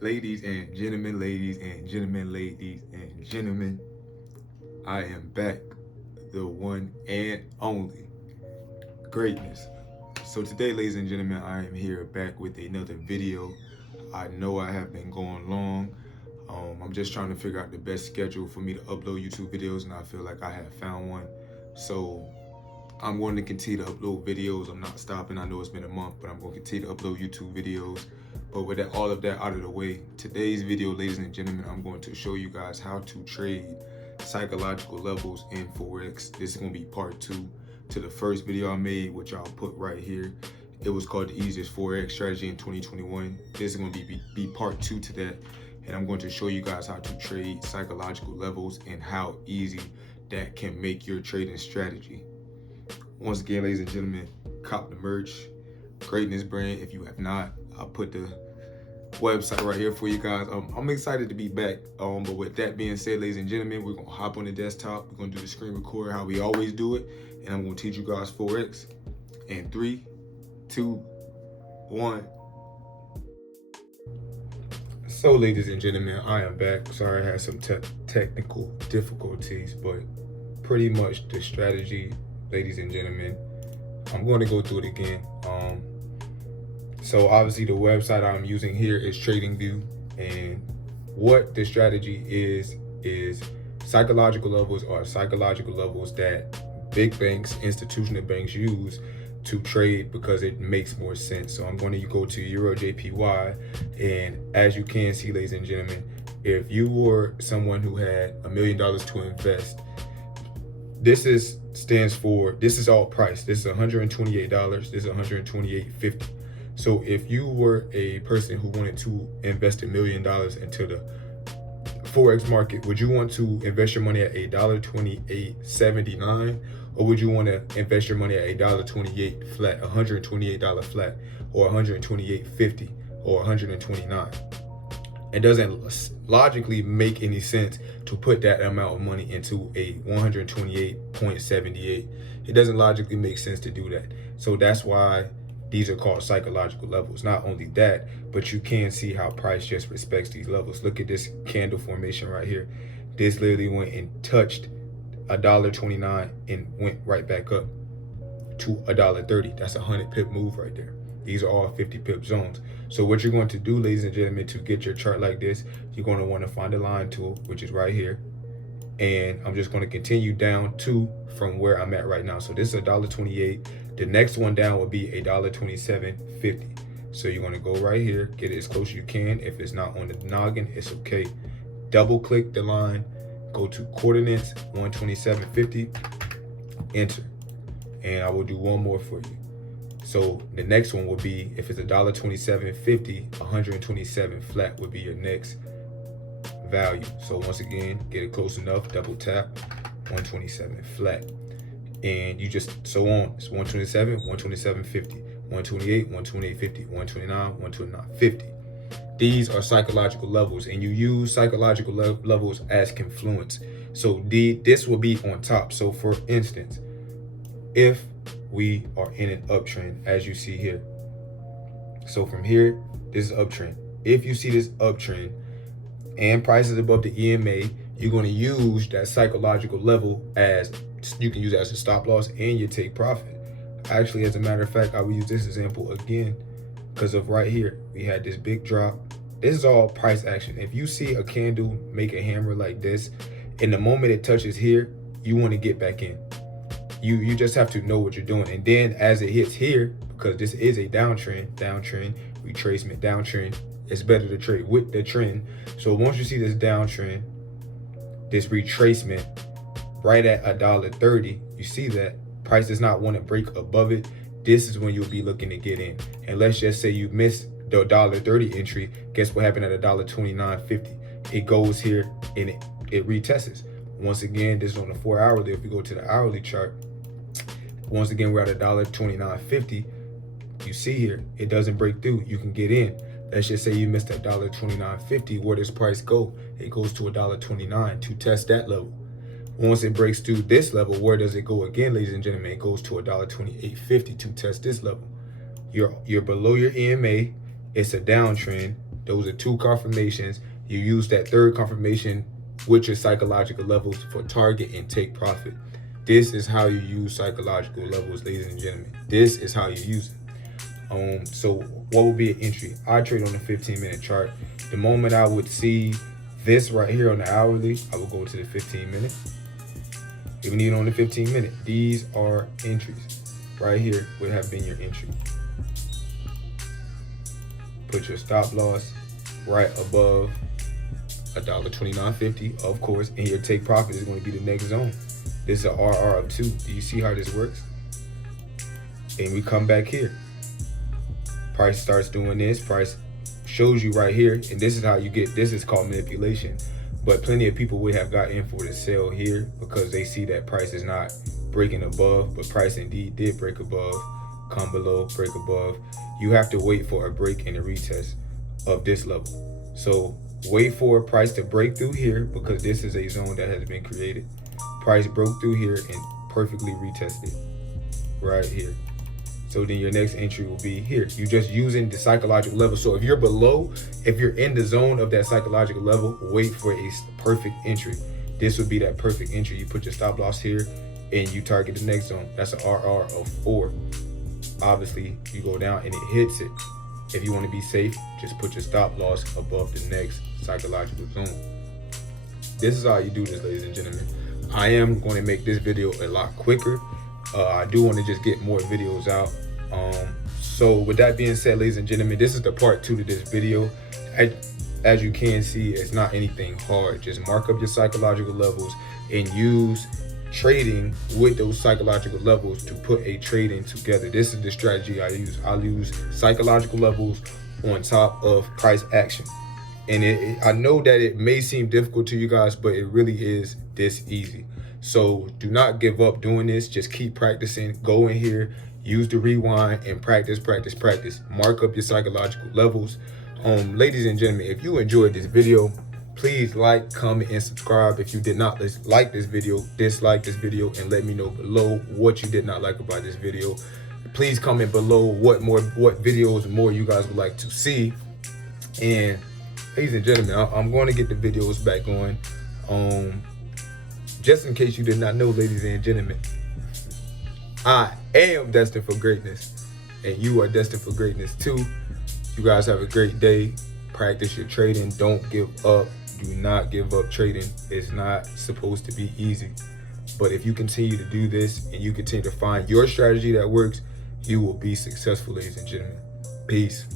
Ladies and gentlemen, ladies and gentlemen, ladies and gentlemen, I am back, the one and only greatness. So today, ladies and gentlemen, I am here back with another video. I know I have been going long. I'm just trying to figure out the best schedule for me to upload YouTube videos, and I feel like I have found one. So I'm going to continue to upload videos. I'm not stopping. I know it's been a month, but I'm going to continue to upload YouTube videos. But with all of that out of the way, today's video, ladies and gentlemen, I'm going to show you guys how to trade psychological levels in Forex. This is going to be part 2 to the first video I made, which I'll put right here. It was called the easiest Forex strategy in 2021. This is going to be part 2 to that. And I'm going to show you guys how to trade psychological levels and how easy that can make your trading strategy. Once again, ladies and gentlemen, cop the merch, Greatness brand. If you have not, I'll put the website right here for you guys. I'm excited to be back. But with that being said, ladies and gentlemen, we're gonna hop on the desktop. We're gonna do the screen record how we always do it, and I'm gonna teach you guys Forex in 3, 2, 1. So, ladies and gentlemen, I am back. Sorry, I had some technical difficulties, but pretty much the strategy, ladies and gentlemen, I'm going to go through it again. So obviously the website I'm using here is TradingView, and what the strategy is psychological levels are psychological levels that big banks, institutional banks use to trade because it makes more sense. So I'm going to go to Euro JPY, and as you can see, ladies and gentlemen, if you were someone who had $1 million to invest, this stands for, this is all price. This is $128. This is $128.50. So if you were a person who wanted to invest $1 million into the Forex market, would you want to invest your money at $1.2879, or would you want to invest your money at $1.28 flat, $128 flat, or $128.50, or $129? It doesn't logically make any sense to put that amount of money into a 128.78. It doesn't logically make sense to do that. So that's why these are called psychological levels. Not only that, but you can see how price just respects these levels. Look at this candle formation right here. This literally went and touched $1.29 and went right back up to $1.30. That's a 100 pip move right there. These are all 50 pip zones. So what you're going to do, ladies and gentlemen, to get your chart like this, you're going to want to find a line tool, which is right here. And I'm just going to continue down from where I'm at right now. So this is $1.28. The next one down will be $1.2750. So you're going to go right here, get it as close as you can. If it's not on the noggin, it's okay. Double click the line, go to coordinates 127.50, enter. And I will do one more for you. So the next one will be, if it's $1.2750, 127 flat would be your next value. So once again, get it close enough, double tap, 127 flat. And you just, so on. It's 127, 127.50, 128, 128.50, 129, 129.50. These are psychological levels, and you use psychological levels as confluence. So this will be on top. So for instance, if we are in an uptrend, as you see here. So from here, this is uptrend. If you see this uptrend and prices above the EMA, you're going to use that psychological level as, you can use it as a stop loss and you take profit. Actually, as a matter of fact, I will use this example again because of right here. We had this big drop. This is all price action. If you see a candle make a hammer like this, in the moment it touches here, you want to get back in. You just have to know what you're doing. And then as it hits here, because this is a downtrend, retracement, downtrend, it's better to trade with the trend. So once you see this downtrend, this retracement right at $1.30, you see that price does not want to break above it. This is when you'll be looking to get in. And let's just say you missed the $1.30 entry. Guess what happened at $1.2950? It goes here and it retests. Once again, this is on the 4 hourly. If we go to the hourly chart, once again, we're at $1.2950. You see here, it doesn't break through. You can get in. Let's just say you missed that $1.2950. Where does price go? It goes to $1.29 to test that level. Once it breaks through this level, where does it go again, ladies and gentlemen? It goes to $1.2850 to test this level. You're below your EMA. It's a downtrend. Those are 2 confirmations. You use that 3rd confirmation with your psychological levels for target and take profit. This is how you use psychological levels, ladies and gentlemen. This is how you use it. So what would be an entry? I trade on the 15-minute chart. The moment I would see this right here on the hourly, I will go to the 15-minute. Even on the 15-minute, these are entries. Right here would have been your entry. Put your stop loss right above $1.2950, of course, and your take profit is going to be the next zone. This is an RR of 2. Do you see how this works? And we come back here. Price starts doing this. Price shows you right here, and this is how you get, this is called manipulation. But plenty of people would have got in for the sell here because they see that price is not breaking above, but price indeed did break above, come below, break above. You have to wait for a break and a retest of this level. So wait for a price to break through here because this is a zone that has been created. Price broke through here and perfectly retested right here. So then your next entry will be here. You're just using the psychological level. So if you're below, if you're in the zone of that psychological level, wait for a perfect entry. This would be that perfect entry. You put your stop loss here and you target the next zone. That's an RR of 4. Obviously, you go down and it hits it. If you want to be safe, just put your stop loss above the next psychological zone. This is how you do this, ladies and gentlemen. I am going to make this video a lot quicker. I do want to just get more videos out. So with that being said, ladies and gentlemen, this is the part 2 to this video. As you can see, it's not anything hard. Just mark up your psychological levels and use trading with those psychological levels to put a trade in together. This is the strategy I use. I'll use psychological levels on top of price action. And I know that it may seem difficult to you guys, but it really is this easy. So do not give up doing this. Just keep practicing. Go in here, use the rewind, and practice. Mark up your psychological levels. Ladies and gentlemen, if you enjoyed this video, please like, comment, and subscribe. If you did not like this video, dislike this video, and let me know below what you did not like about this video. Please comment below what videos more you guys would like to see. And ladies and gentlemen, I'm going to get the videos back on. Just in case you did not know, ladies and gentlemen, I am destined for greatness, and you are destined for greatness too. You guys have a great day. Practice your trading. Don't give up. Do not give up trading. It's not supposed to be easy. But if you continue to do this and you continue to find your strategy that works, you will be successful, ladies and gentlemen. Peace.